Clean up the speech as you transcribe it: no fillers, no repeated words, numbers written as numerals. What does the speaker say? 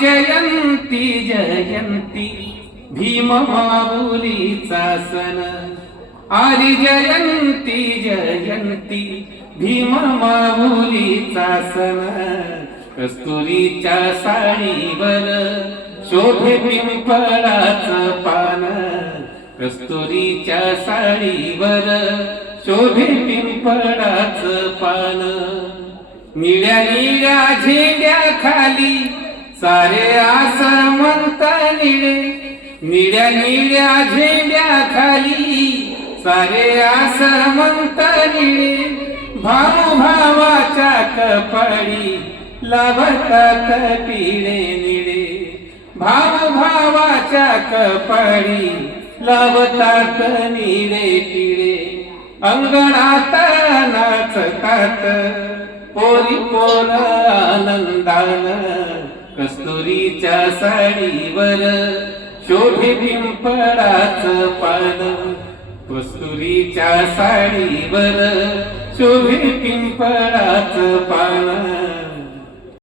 जयंती जयंती भीम माऊलीचा सण, आली जयंती जयंती भीम माऊलीचा सण. कस्तुरीच्या साडीवर शोभे पिंपळाचं पान, कस्तुरीच्या साडीवर शोभे पिंपळाचं पान. निळ्या निळ्या झेंड्या खाली सारे आसमंत निळे, निळ्या निळ्या झेंड्या खाली सारे आसमंत निळे. भावाच्या कपाळी लाभतात पिळे निळे, भावाच्या कपाळी लाभतात निळे पिळे. अंगणात नाचतात पोरी पोर आनंदान, कस्तुरीच्या साडीवर शोभे पिंपळाचं पान, कस्तुरीच्या साडीवर शोभे पिंपळाचं पान.